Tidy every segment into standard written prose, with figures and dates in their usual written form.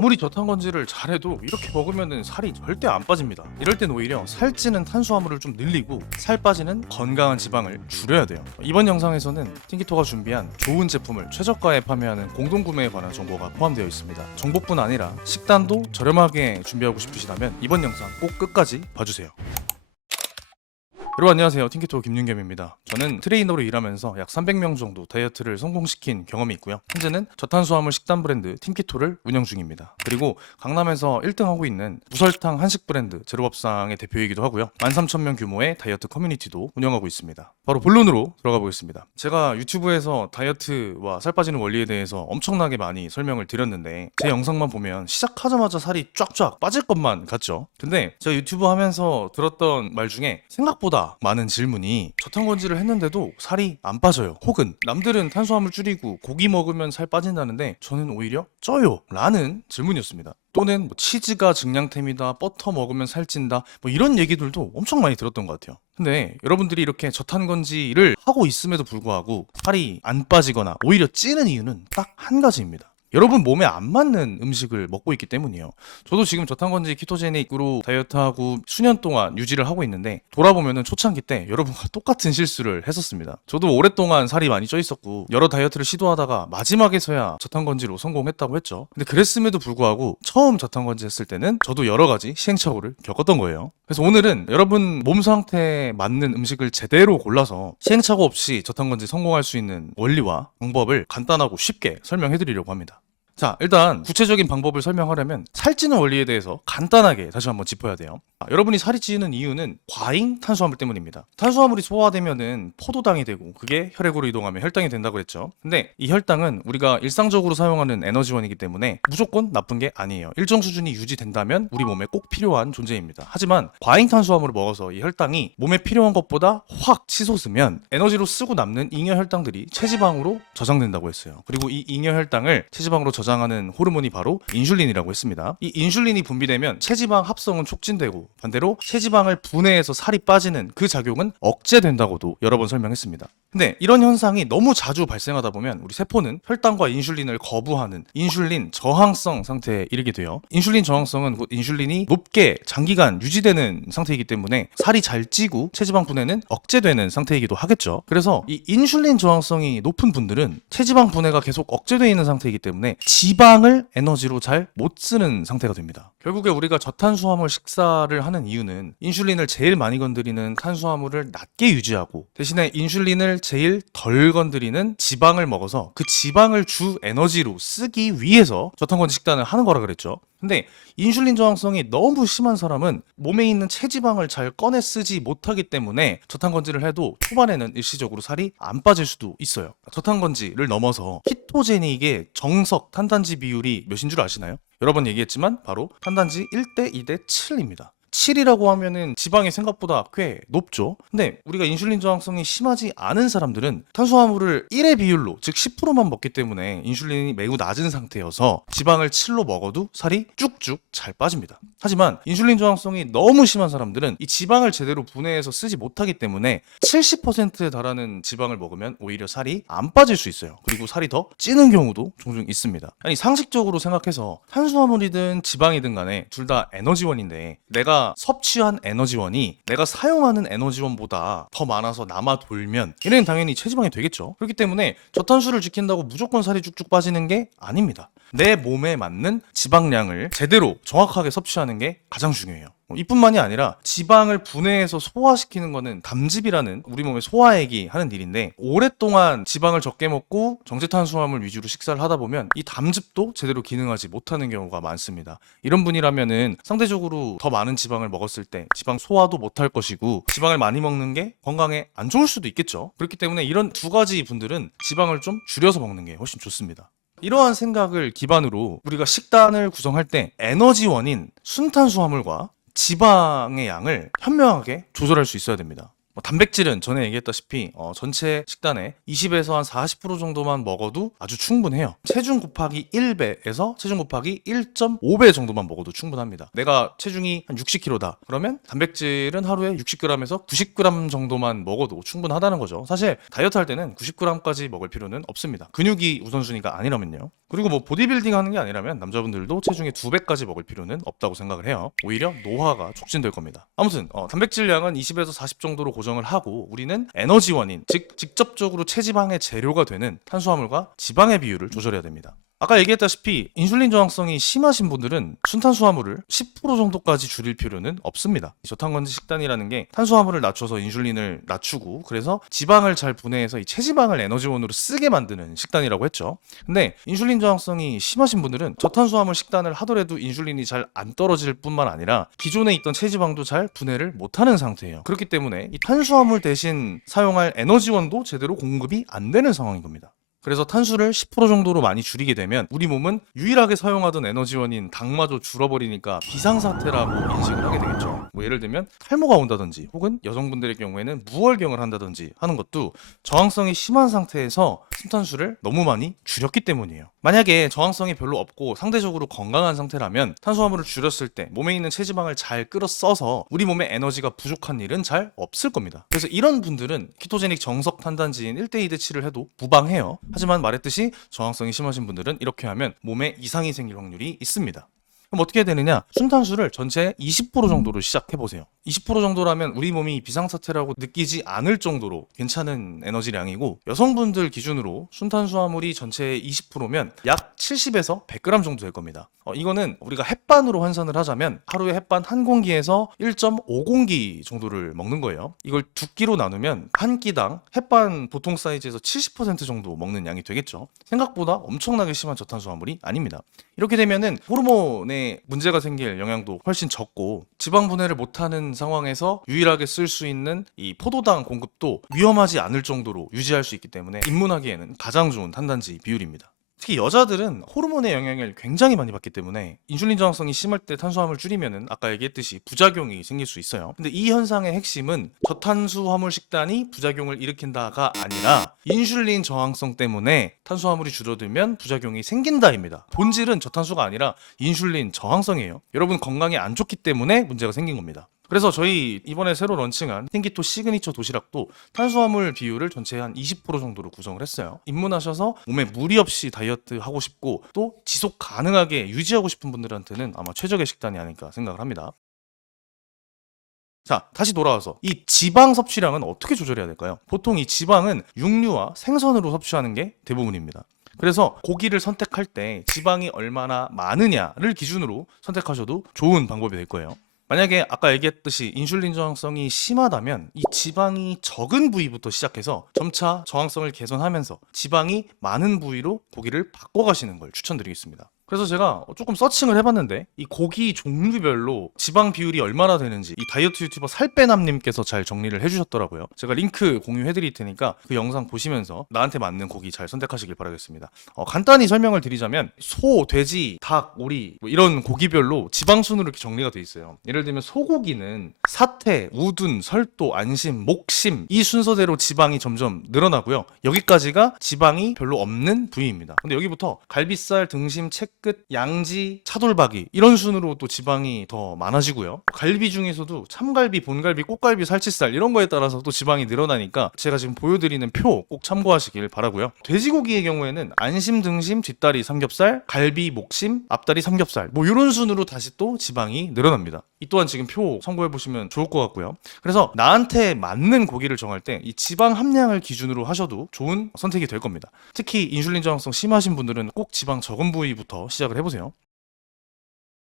아무리 저탄건지를 잘해도 이렇게 먹으면 살이 절대 안 빠집니다. 이럴 땐 오히려 살찌는 탄수화물을 좀 늘리고 살 빠지는 건강한 지방을 줄여야 돼요. 이번 영상에서는 틴키토가 준비한 좋은 제품을 최저가에 판매하는 공동구매에 관한 정보가 포함되어 있습니다. 정보뿐 아니라 식단도 저렴하게 준비하고 싶으시다면 이번 영상 꼭 끝까지 봐주세요. 여러분 안녕하세요. 틴키토 김윤겸입니다. 저는 트레이너로 일하면서 약 300명 정도 다이어트를 성공시킨 경험이 있고요. 현재는 저탄수화물 식단 브랜드 틴키토를 운영 중입니다. 그리고 강남에서 1등하고 있는 무설탕 한식 브랜드 제로밥상의 대표이기도 하고요. 13,000명 규모의 다이어트 커뮤니티도 운영하고 있습니다. 바로 본론으로 들어가 보겠습니다. 제가 유튜브에서 다이어트와 살 빠지는 원리에 대해서 엄청나게 많이 설명을 드렸는데 제 영상만 보면 시작하자마자 살이 쫙쫙 빠질 것만 같죠? 근데 제가 유튜브 하면서 들었던 말 중에 생각보다 많은 질문이 저탄건지를 했는데도 살이 안 빠져요. 혹은 남들은 탄수화물 줄이고 고기 먹으면 살 빠진다는데 저는 오히려 쪄요 라는 질문이었습니다. 또는 치즈가 증량템이다, 버터 먹으면 살찐다, 이런 얘기들도 엄청 많이 들었던 것 같아요. 근데 여러분들이 이렇게 저탄건지를 하고 있음에도 불구하고 살이 안 빠지거나 오히려 찌는 이유는 딱 한 가지입니다. 여러분 몸에 안 맞는 음식을 먹고 있기 때문이에요. 저도 지금 저탄건지 키토제닉으로 다이어트하고 수년 동안 유지를 하고 있는데 돌아보면은 초창기 때 여러분과 똑같은 실수를 했었습니다. 저도 오랫동안 살이 많이 쪄 있었고 여러 다이어트를 시도하다가 마지막에서야 저탄건지로 성공했다고 했죠. 근데 그랬음에도 불구하고 처음 저탄건지 했을 때는 저도 여러 가지 시행착오를 겪었던 거예요. 그래서 오늘은 여러분 몸 상태에 맞는 음식을 제대로 골라서 시행착오 없이 저탄건지 성공할 수 있는 원리와 방법을 간단하고 쉽게 설명해 드리려고 합니다. 자, 일단 구체적인 방법을 설명하려면 살찌는 원리에 대해서 간단하게 다시 한번 짚어야 돼요. 여러분이 살이 찌는 이유는 과잉 탄수화물 때문입니다. 탄수화물이 소화되면은 포도당이 되고 그게 혈액으로 이동하면 혈당이 된다고 했죠. 근데 이 혈당은 우리가 일상적으로 사용하는 에너지원이기 때문에 무조건 나쁜 게 아니에요. 일정 수준이 유지된다면 우리 몸에 꼭 필요한 존재입니다. 하지만 과잉 탄수화물을 먹어서 이 혈당이 몸에 필요한 것보다 확 치솟으면 에너지로 쓰고 남는 잉여 혈당들이 체지방으로 저장된다고 했어요. 그리고 이 잉여 혈당을 체지방으로 저장하는 호르몬이 바로 인슐린이라고 했습니다. 이 인슐린이 분비되면 체지방 합성은 촉진되고 반대로 체지방을 분해해서 살이 빠지는 그 작용은 억제된다고도 여러 번 설명했습니다. 근데 이런 현상이 너무 자주 발생하다 보면 우리 세포는 혈당과 인슐린을 거부하는 인슐린 저항성 상태에 이르게 돼요. 인슐린 저항성은 곧 인슐린이 높게 장기간 유지되는 상태이기 때문에 살이 잘 찌고 체지방 분해는 억제되는 상태이기도 하겠죠. 그래서 이 인슐린 저항성이 높은 분들은 체지방 분해가 계속 억제되어 있는 상태이기 때문에 지방을 에너지로 잘 못 쓰는 상태가 됩니다. 결국에 우리가 저탄수화물 식사를 하는 이유는 인슐린을 제일 많이 건드리는 탄수화물을 낮게 유지하고 대신에 인슐린을 제일 덜 건드리는 지방을 먹어서 그 지방을 주 에너지로 쓰기 위해서 저탄건지 식단을 하는 거라 그랬죠. 근데 인슐린 저항성이 너무 심한 사람은 몸에 있는 체지방을 잘 꺼내 쓰지 못하기 때문에 저탄건지를 해도 초반에는 일시적으로 살이 안 빠질 수도 있어요. 저탄건지를 넘어서 키토제닉의 정석 탄단지 비율이 몇인 줄 아시나요? 여러 번 얘기했지만 바로 탄단지 1대 2대 7입니다. 7이라고 하면은 지방이 생각보다 꽤 높죠. 근데 우리가 인슐린 저항성이 심하지 않은 사람들은 탄수화물을 1의 비율로 즉 10%만 먹기 때문에 인슐린이 매우 낮은 상태여서 지방을 7로 먹어도 살이 쭉쭉 잘 빠집니다. 하지만 인슐린 저항성이 너무 심한 사람들은 이 지방을 제대로 분해해서 쓰지 못하기 때문에 70%에 달하는 지방을 먹으면 오히려 살이 안 빠질 수 있어요. 그리고 살이 더 찌는 경우도 종종 있습니다. 아니 상식적으로 생각해서 탄수화물이든 지방이든 간에 둘 다 에너지원인데 내가 섭취한 에너지원이 내가 사용하는 에너지원보다 더 많아서 남아 돌면 얘는 당연히 체지방이 되겠죠. 그렇기 때문에 저탄수를 지킨다고 무조건 살이 쭉쭉 빠지는 게 아닙니다. 내 몸에 맞는 지방량을 제대로 정확하게 섭취하는 게 가장 중요해요. 이뿐만이 아니라 지방을 분해해서 소화시키는 거는 담즙이라는 우리 몸의 소화액이 하는 일인데 오랫동안 지방을 적게 먹고 정제탄수화물 위주로 식사를 하다 보면 이 담즙도 제대로 기능하지 못하는 경우가 많습니다. 이런 분이라면은 상대적으로 더 많은 지방을 먹었을 때 지방 소화도 못할 것이고 지방을 많이 먹는 게 건강에 안 좋을 수도 있겠죠. 그렇기 때문에 이런 두 가지 분들은 지방을 좀 줄여서 먹는 게 훨씬 좋습니다. 이러한 생각을 기반으로 우리가 식단을 구성할 때 에너지원인 순탄수화물과 지방의 양을 현명하게 조절할 수 있어야 됩니다. 단백질은 전에 얘기했다시피 전체 식단의 20에서 한 40% 정도만 먹어도 아주 충분해요. 체중 곱하기 1배에서 체중 곱하기 1.5배 정도만 먹어도 충분합니다. 내가 체중이 한 60kg다. 그러면 단백질은 하루에 60g에서 90g 정도만 먹어도 충분하다는 거죠. 사실 다이어트 할 때는 90g까지 먹을 필요는 없습니다. 근육이 우선순위가 아니라면요. 그리고 뭐 보디빌딩 하는 게 아니라면 남자분들도 체중의 2배까지 먹을 필요는 없다고 생각을 해요. 오히려 노화가 촉진될 겁니다. 아무튼 단백질량은 20에서 40 정도로 고정을 하고 우리는 에너지원인, 즉 직접적으로 체지방의 재료가 되는 탄수화물과 지방의 비율을 조절해야 됩니다. 아까 얘기했다시피 인슐린 저항성이 심하신 분들은 순탄수화물을 10% 정도까지 줄일 필요는 없습니다. 저탄고지 식단이라는 게 탄수화물을 낮춰서 인슐린을 낮추고 그래서 지방을 잘 분해해서 이 체지방을 에너지원으로 쓰게 만드는 식단이라고 했죠. 근데 인슐린 저항성이 심하신 분들은 저탄수화물 식단을 하더라도 인슐린이 잘 안 떨어질 뿐만 아니라 기존에 있던 체지방도 잘 분해를 못하는 상태예요. 그렇기 때문에 이 탄수화물 대신 사용할 에너지원도 제대로 공급이 안 되는 상황인 겁니다. 그래서 탄수를 10% 정도로 많이 줄이게 되면 우리 몸은 유일하게 사용하던 에너지원인 당마저 줄어버리니까 비상사태라고 인식을 하게 되겠죠. 뭐 예를 들면 탈모가 온다든지 혹은 여성분들의 경우에는 무월경을 한다든지 하는 것도 저항성이 심한 상태에서 순탄수를 너무 많이 줄였기 때문이에요. 만약에 저항성이 별로 없고 상대적으로 건강한 상태라면 탄수화물을 줄였을 때 몸에 있는 체지방을 잘 끌어 써서 우리 몸에 에너지가 부족한 일은 잘 없을 겁니다. 그래서 이런 분들은 키토제닉 정석 탄단지인 1대2 대치를 해도 무방해요. 하지만 말했듯이 저항성이 심하신 분들은 이렇게 하면 몸에 이상이 생길 확률이 있습니다. 그럼 어떻게 해야 되느냐? 순탄수를 전체 20% 정도로 시작해보세요. 20% 정도라면 우리 몸이 비상사태라고 느끼지 않을 정도로 괜찮은 에너지량이고 여성분들 기준으로 순탄수화물이 전체의 20%면 약 70에서 100g 정도 될 겁니다. 이거는 우리가 햇반으로 환산을 하자면 하루에 햇반 한 공기에서 1.5공기 정도를 먹는 거예요. 이걸 두 끼로 나누면 한 끼당 햇반 보통 사이즈에서 70% 정도 먹는 양이 되겠죠. 생각보다 엄청나게 심한 저탄수화물이 아닙니다. 이렇게 되면은 호르몬에 문제가 생길 영향도 훨씬 적고 지방 분해를 못하는 상황에서 유일하게 쓸 수 있는 이 포도당 공급도 위험하지 않을 정도로 유지할 수 있기 때문에 입문하기에는 가장 좋은 탄단지 비율입니다. 특히 여자들은 호르몬의 영향을 굉장히 많이 받기 때문에 인슐린 저항성이 심할 때 탄수화물 줄이면은 아까 얘기했듯이 부작용이 생길 수 있어요. 근데 이 현상의 핵심은 저탄수화물 식단이 부작용을 일으킨다가 아니라 인슐린 저항성 때문에 탄수화물이 줄어들면 부작용이 생긴다입니다. 본질은 저탄수가 아니라 인슐린 저항성이에요. 여러분 건강에 안 좋기 때문에 문제가 생긴 겁니다. 그래서 저희 이번에 새로 런칭한 틴기토 시그니처 도시락도 탄수화물 비율을 전체 한 20% 정도로 구성을 했어요. 입문하셔서 몸에 무리 없이 다이어트 하고 싶고 또 지속 가능하게 유지하고 싶은 분들한테는 아마 최적의 식단이 아닐까 생각을 합니다. 자, 다시 돌아와서 이 지방 섭취량은 어떻게 조절해야 될까요? 보통 이 지방은 육류와 생선으로 섭취하는 게 대부분입니다. 그래서 고기를 선택할 때 지방이 얼마나 많으냐를 기준으로 선택하셔도 좋은 방법이 될 거예요. 만약에 아까 얘기했듯이 인슐린 저항성이 심하다면 이 지방이 적은 부위부터 시작해서 점차 저항성을 개선하면서 지방이 많은 부위로 고기를 바꿔가시는 걸 추천드리겠습니다. 그래서 제가 조금 서칭을 해봤는데 이 고기 종류별로 지방 비율이 얼마나 되는지 이 다이어트 유튜버 살빼남님께서 잘 정리를 해주셨더라고요. 제가 링크 공유해드릴 테니까 그 영상 보시면서 나한테 맞는 고기 잘 선택하시길 바라겠습니다. 간단히 설명을 드리자면 소, 돼지, 닭, 오리 뭐 이런 고기별로 지방 순으로 이렇게 정리가 돼 있어요. 예를 들면 소고기는 사태, 우둔, 설도, 안심, 목심 이 순서대로 지방이 점점 늘어나고요. 여기까지가 지방이 별로 없는 부위입니다. 근데 여기부터 갈비살, 등심, 채끝, 양지, 차돌박이 이런 순으로 또 지방이 더 많아지고요. 갈비 중에서도 참갈비, 본갈비, 꽃갈비, 살치살 이런 거에 따라서 또 지방이 늘어나니까 제가 지금 보여드리는 표 꼭 참고하시길 바라고요. 돼지고기의 경우에는 안심, 등심, 뒷다리, 삼겹살, 갈비, 목심, 앞다리, 삼겹살 뭐 이런 순으로 다시 또 지방이 늘어납니다. 이 또한 지금 표 참고해보시면 좋을 것 같고요. 그래서 나한테 맞는 고기를 정할 때 이 지방 함량을 기준으로 하셔도 좋은 선택이 될 겁니다. 특히 인슐린 저항성 심하신 분들은 꼭 지방 적은 부위부터 시작을 해보세요.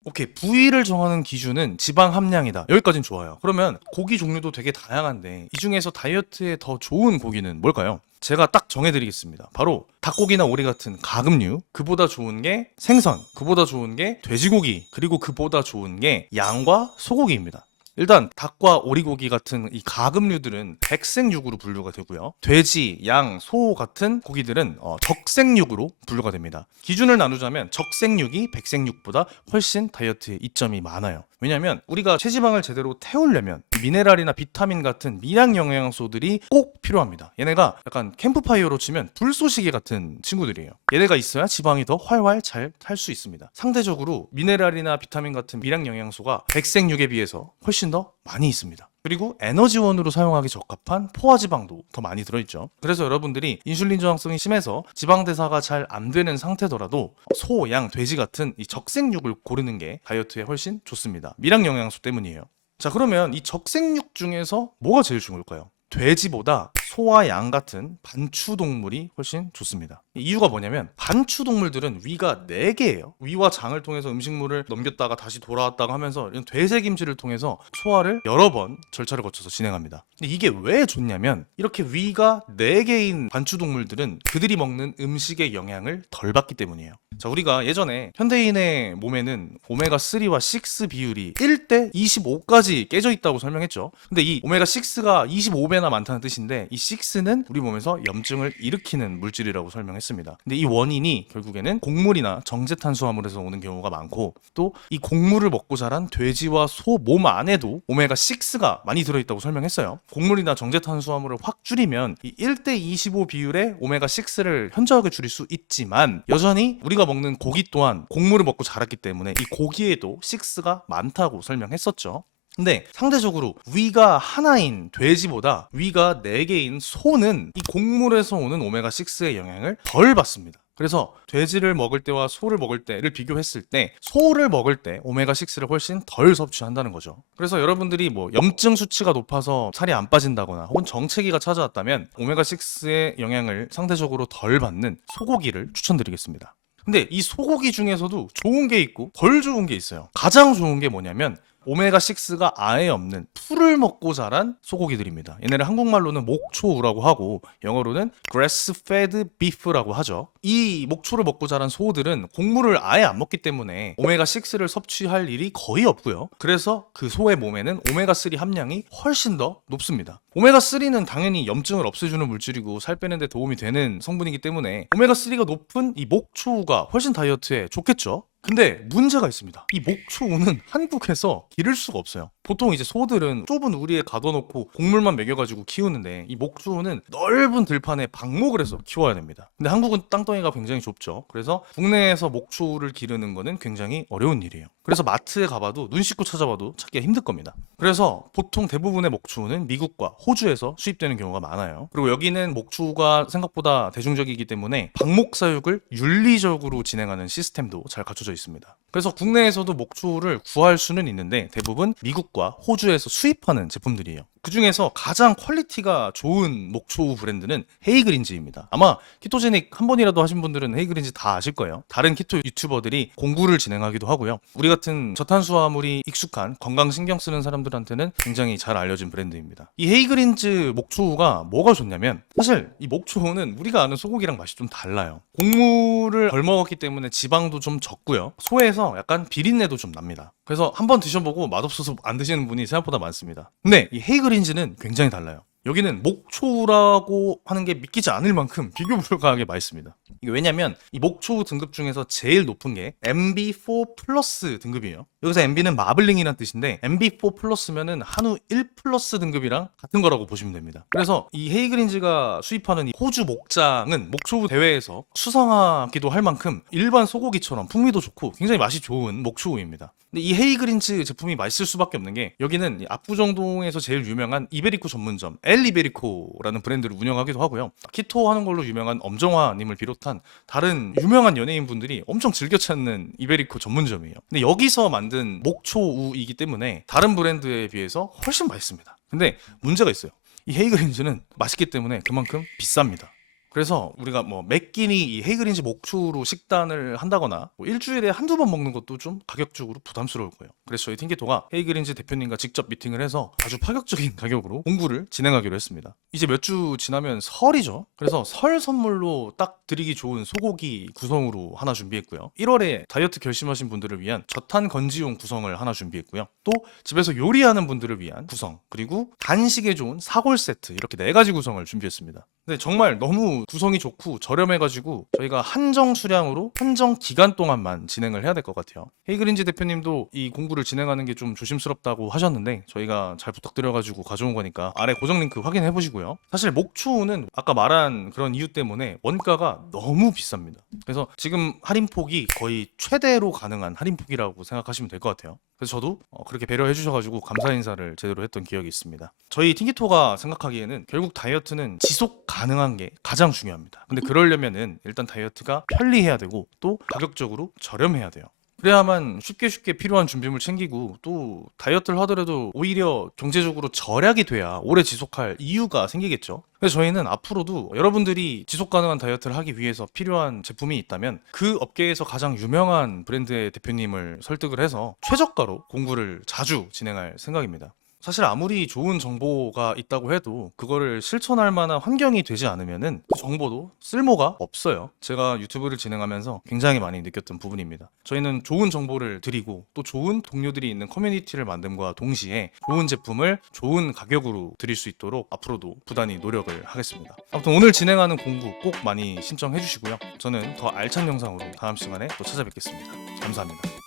오케이, 부위를 정하는 기준은 지방 함량이다. 여기까지는 좋아요. 그러면 고기 종류도 되게 다양한데 이 중에서 다이어트에 더 좋은 고기는 뭘까요? 제가 딱 정해드리겠습니다. 바로 닭고기나 오리 같은 가금류, 그보다 좋은 게 생선, 그보다 좋은 게 돼지고기, 그리고 그보다 좋은 게 양과 소고기입니다. 일단 닭과 오리고기 같은 이 가금류들은 백생육으로 분류가 되고요. 돼지, 양, 소 같은 고기들은 적생육으로 분류가 됩니다. 기준을 나누자면 적생육이 백생육보다 훨씬 다이어트에 이점이 많아요. 왜냐면 우리가 체지방을 제대로 태우려면 미네랄이나 비타민 같은 미량 영양소들이 꼭 필요합니다. 얘네가 약간 캠프파이어로 치면 불쏘시개 같은 친구들이에요. 얘네가 있어야 지방이 더 활활 잘 탈 수 있습니다. 상대적으로 미네랄이나 비타민 같은 미량 영양소가 백색육에 비해서 훨씬 더 많이 있습니다. 그리고 에너지원으로 사용하기 적합한 포화지방도 더 많이 들어있죠. 그래서 여러분들이 인슐린 저항성이 심해서 지방대사가 잘 안 되는 상태더라도 소, 양, 돼지 같은 이 적색육을 고르는 게 다이어트에 훨씬 좋습니다. 미량 영양소 때문이에요. 자, 그러면 이 적색육 중에서 뭐가 제일 좋을까요? 돼지보다 소와 양 같은 반추 동물이 훨씬 좋습니다. 이유가 뭐냐면 반추 동물들은 위가 4개예요. 위와 장을 통해서 음식물을 넘겼다가 다시 돌아왔다가 하면서 이런 되새김질을 통해서 소화를 여러 번 절차를 거쳐서 진행합니다. 근데 이게 왜 좋냐면 이렇게 위가 4개인 반추 동물들은 그들이 먹는 음식의 영향을 덜 받기 때문이에요. 자, 우리가 예전에 현대인의 몸에는 오메가3와 6 비율이 1대 25까지 깨져 있다고 설명했죠. 근데 이 오메가6가 25배나 많다는 뜻인데 이 6는 우리 몸에서 염증을 일으키는 물질이라고 설명했습니다. 근데 이 원인이 결국에는 곡물이나 정제 탄수화물에서 오는 경우가 많고 또 이 곡물을 먹고 자란 돼지와 소 몸 안에도 오메가6가 많이 들어있다고 설명했어요. 곡물이나 정제 탄수화물을 확 줄이면 이 1대 25 비율의 오메가6를 현저하게 줄일 수 있지만 여전히 우리가 먹는 고기 또한 곡물을 먹고 자랐기 때문에 이 고기에도 6가 많다고 설명했었죠. 근데 상대적으로 위가 하나인 돼지보다 위가 4개인 소는 이 곡물에서 오는 오메가6의 영향을 덜 받습니다. 그래서 돼지를 먹을 때와 소를 먹을 때를 비교했을 때 소를 먹을 때 오메가6를 훨씬 덜 섭취한다는 거죠. 그래서 여러분들이 뭐 염증 수치가 높아서 살이 안 빠진다거나 혹은 정체기가 찾아왔다면 오메가6의 영향을 상대적으로 덜 받는 소고기를 추천드리겠습니다. 근데 이 소고기 중에서도 좋은 게 있고 덜 좋은 게 있어요. 가장 좋은 게 뭐냐면 오메가6가 아예 없는 풀을 먹고 자란 소고기들입니다. 얘네를 한국말로는 목초우라고 하고 영어로는 grass-fed beef라고 하죠. 이 목초를 먹고 자란 소들은 곡물을 아예 안 먹기 때문에 오메가6를 섭취할 일이 거의 없고요. 그래서 그 소의 몸에는 오메가3 함량이 훨씬 더 높습니다. 오메가3는 당연히 염증을 없애주는 물질이고 살 빼는 데 도움이 되는 성분이기 때문에 오메가3가 높은 이 목초우가 훨씬 다이어트에 좋겠죠. 근데 문제가 있습니다. 이 목초우는 한국에서 기를 수가 없어요. 보통 이제 소들은 좁은 우리에 가둬놓고 곡물만 먹여가지고 키우는데 이 목초우는 넓은 들판에 방목을 해서 키워야 됩니다. 근데 한국은 땅덩이가 굉장히 좁죠. 그래서 국내에서 목초우를 기르는 거는 굉장히 어려운 일이에요. 그래서 마트에 가봐도 눈 씻고 찾아봐도 찾기가 힘들 겁니다. 그래서 보통 대부분의 목초우는 미국과 호주에서 수입되는 경우가 많아요. 그리고 여기는 목초우가 생각보다 대중적이기 때문에 방목 사육을 윤리적으로 진행하는 시스템도 잘 갖춰져 있습니다. 그래서 국내에서도 목초우를 구할 수는 있는데 대부분 미국과 호주에서 수입하는 제품들이에요. 그 중에서 가장 퀄리티가 좋은 목초우 브랜드는 헤이그린즈입니다. 아마 키토제닉 한 번이라도 하신 분들은 헤이그린즈 다 아실 거예요. 다른 키토 유튜버들이 공부를 진행하기도 하고요. 우리 같은 저탄수화물이 익숙한 건강 신경 쓰는 사람들한테는 굉장히 잘 알려진 브랜드입니다. 이 헤이그린즈 목초우가 뭐가 좋냐면 사실 이 목초우는 우리가 아는 소고기랑 맛이 좀 달라요. 곡물을 덜 먹었기 때문에 지방도 좀 적고요. 소에서 약간 비린내도 좀 납니다. 그래서 한번 드셔보고 맛없어서 안 드시는 분이 생각보다 많습니다. 근데 이 헤이그린즈는 굉장히 달라요. 여기는 목초우라고 하는 게 믿기지 않을 만큼 비교 불가하게 맛있습니다. 이게 왜냐면 이 목초우 등급 중에서 제일 높은 게 MB4 플러스 등급이에요. 여기서 MB는 마블링이란 뜻인데 MB4 플러스면은 한우 1 플러스 등급이랑 같은 거라고 보시면 됩니다. 그래서 이 헤이그린즈가 수입하는 이 호주 목장은 목초우 대회에서 수상하기도 할 만큼 일반 소고기처럼 풍미도 좋고 굉장히 맛이 좋은 목초우입니다. 근데 이 헤이그린즈 제품이 맛있을 수밖에 없는 게 여기는 이 압구정동에서 제일 유명한 이베리코 전문점 엘 이베리코라는 브랜드를 운영하기도 하고요. 키토 하는 걸로 유명한 엄정화님을 비롯한 다른 유명한 연예인분들이 엄청 즐겨 찾는 이베리코 전문점이에요. 근데 여기서 만든 목초우이기 때문에 다른 브랜드에 비해서 훨씬 맛있습니다. 근데 문제가 있어요. 이 헤이그린즈는 맛있기 때문에 그만큼 비쌉니다. 그래서 우리가 뭐 매 끼니 이 헤이그린즈 목초우로 식단을 한다거나 뭐 일주일에 한두 번 먹는 것도 좀 가격적으로 부담스러울 거예요. 그래서 저희 틴기토가 헤이그린즈 대표님과 직접 미팅을 해서 아주 파격적인 가격으로 공구를 진행하기로 했습니다. 이제 몇 주 지나면 설이죠. 그래서 설 선물로 딱 드리기 좋은 소고기 구성으로 하나 준비했고요. 1월에 다이어트 결심하신 분들을 위한 저탄 건지용 구성을 하나 준비했고요. 또 집에서 요리하는 분들을 위한 구성, 그리고 간식에 좋은 사골 세트 이렇게 4가지 구성을 준비했습니다. 근데 정말 너무 너무 구성이 좋고 저렴해가지고 저희가 한정 수량으로 한정 기간 동안만 진행을 해야 될 것 같아요. 헤이그린즈 대표님도 이 공구를 진행하는 게 좀 조심스럽다고 하셨는데 저희가 잘 부탁드려가지고 가져온 거니까 아래 고정 링크 확인해 보시고요. 사실 목초는 아까 말한 그런 이유 때문에 원가가 너무 비쌉니다. 그래서 지금 할인폭이 거의 최대로 가능한 할인폭이라고 생각하시면 될 것 같아요. 그래서 저도 그렇게 배려해 주셔가지고 감사 인사를 제대로 했던 기억이 있습니다. 저희 팅기토가 생각하기에는 결국 다이어트는 지속 가능한 게 가장 중요합니다. 근데 그러려면은 일단 다이어트가 편리해야 되고 또 가격적으로 저렴해야 돼요. 그래야만 쉽게 필요한 준비물 챙기고 또 다이어트를 하더라도 오히려 경제적으로 절약이 돼야 오래 지속할 이유가 생기겠죠. 그래서 저희는 앞으로도 여러분들이 지속 가능한 다이어트를 하기 위해서 필요한 제품이 있다면 그 업계에서 가장 유명한 브랜드의 대표님을 설득을 해서 최저가로 공구를 자주 진행할 생각입니다. 사실 아무리 좋은 정보가 있다고 해도 그거를 실천할 만한 환경이 되지 않으면은 그 정보도 쓸모가 없어요. 제가 유튜브를 진행하면서 굉장히 많이 느꼈던 부분입니다. 저희는 좋은 정보를 드리고 또 좋은 동료들이 있는 커뮤니티를 만듦과 동시에 좋은 제품을 좋은 가격으로 드릴 수 있도록 앞으로도 부단히 노력을 하겠습니다. 아무튼 오늘 진행하는 공구 꼭 많이 신청해 주시고요. 저는 더 알찬 영상으로 다음 시간에 또 찾아뵙겠습니다. 감사합니다.